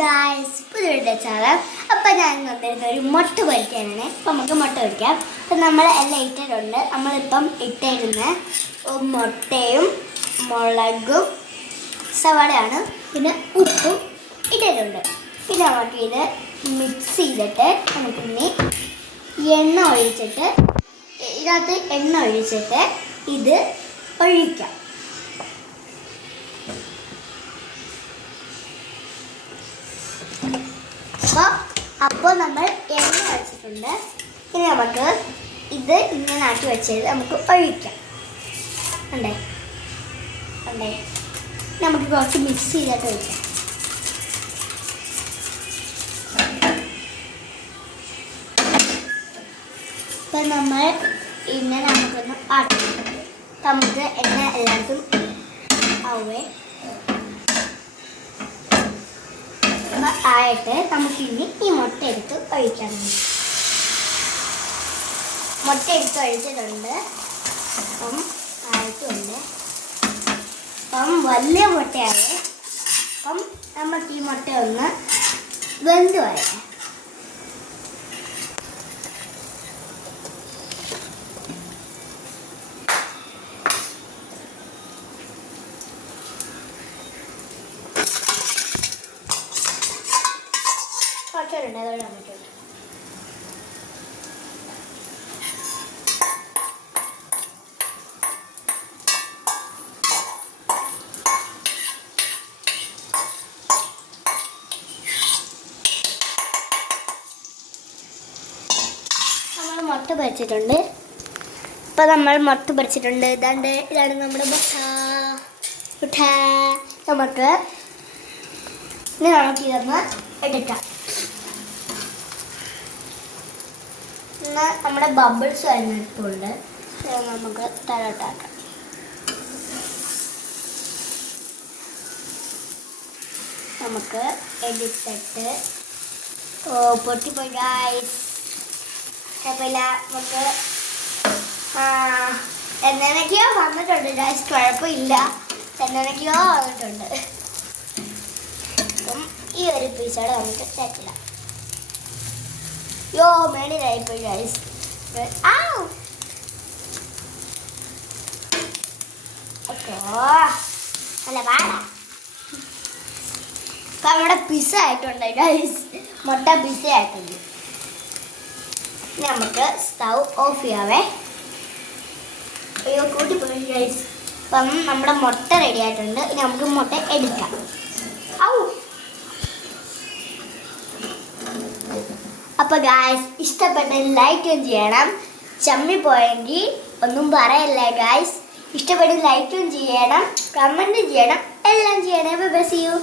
Guys, പുതിയ channel. അപ്പം ഞാൻ വന്നിരുന്ന ഒരു മുട്ട പൊരിക്കാനാണ്. അപ്പം നമുക്ക് മുട്ട പൊരിക്കാം. അപ്പം നമ്മൾ എല്ലാം ഇട്ടിട്ടുണ്ട്. നമ്മളിപ്പം ഇട്ടിരുന്ന മുട്ടയും മുളകും സവാളയാണ്, പിന്നെ ഉപ്പും ഇട്ടിട്ടുണ്ട്. പിന്നെ നമുക്ക് ഇത് മിക്സ് ചെയ്തിട്ട് നമുക്കിനി എണ്ണ ഒഴിച്ചിട്ട് ഇതിനകത്ത് എണ്ണ ഒഴിച്ചിട്ട് ഇത് ഒഴിക്കാം. അപ്പോൾ നമ്മൾ എണ്ണ ഒഴിച്ചിട്ടുണ്ട്. ഇനി നമുക്ക് ഇത് ഇങ്ങനെ ആക്കി വെച്ചത് നമുക്ക് ഒഴിക്കാം. ഉണ്ടേ ഉണ്ടേ നമുക്ക് കുറച്ച് മിക്സ് ചെയ്തിട്ട് ഒഴിക്കാം. ഇപ്പം നമ്മൾ ഇങ്ങനെ നമുക്കൊന്ന് ആക്കി നമുക്ക് എണ്ണ എല്ലാവർക്കും ആവേ ആയിട്ട് നമുക്കിനി ഈ മുട്ട എടുത്ത് ഒഴിക്കാൻ. മുട്ട എടുത്ത് ഒഴിച്ചിട്ടുണ്ട്. അപ്പം ആയിട്ടുണ്ട്. അപ്പം വലിയ മുട്ടയാണ്. അപ്പം നമുക്ക് ഈ മുട്ട ഒന്ന് വെന്ത് വരാം. കുറച്ചുണ്ട് അതോടെ വന്നിട്ടുണ്ട്. നമ്മൾ മുട്ട പൊരിച്ചിട്ടുണ്ട്. ഇപ്പം നമ്മൾ മുട്ട പൊരിച്ചിട്ടുണ്ട്. ഇതാണ് നമ്മുടെ മുട്ട. നമുക്ക് ഇനി നമുക്കിതൊന്ന് എടുക്കാം. നമ്മുടെ ബബിൾസ് അതിനകത്തുണ്ട്. നമുക്ക് തലോട്ടാക്കാം. നമുക്ക് എടുത്തിട്ട് പൊട്ടിപ്പോയി ഗായ്സ്. കുഴപ്പമില്ല. നമുക്ക് എന്തൊക്കെയോ വന്നിട്ടുണ്ട് ഗായ്സ്. കുഴപ്പമില്ല, എന്തൊക്കെയോ വന്നിട്ടുണ്ട്. അപ്പം ഈ ഒരു പീസോടെ നമുക്ക് സെറ്റില്ല. യോ മേളിലായിപ്പോയി ഗൈസ്. അല്ല വേണ്ട. അപ്പം നമ്മുടെ പിസ്സ ആയിട്ടുണ്ട് ഗൈസ്. മുട്ട പിസ്സ ആയിട്ടുണ്ട്. നമുക്ക് സ്റ്റൗ ഓഫ് ചെയ്യാവേ. അയ്യോ കൂട്ടിപ്പോയി ഗൈസ്. അപ്പം നമ്മുടെ മുട്ട റെഡി ആയിട്ടുണ്ട്. ഇനി നമുക്ക് മുട്ട എടുക്കാം. അപ്പോൾ ഗായ്സ്, ഇഷ്ടപ്പെട്ട ലൈക്കും ചെയ്യണം. ചമ്മിപ്പോയെങ്കിൽ ഒന്നും പറയല്ല ഗായ്സ്. ഇഷ്ടപ്പെട്ട് ലൈക്കും ചെയ്യണം, കമൻറ്റ് ചെയ്യണം, എല്ലാം ചെയ്യണം. Bye, see U.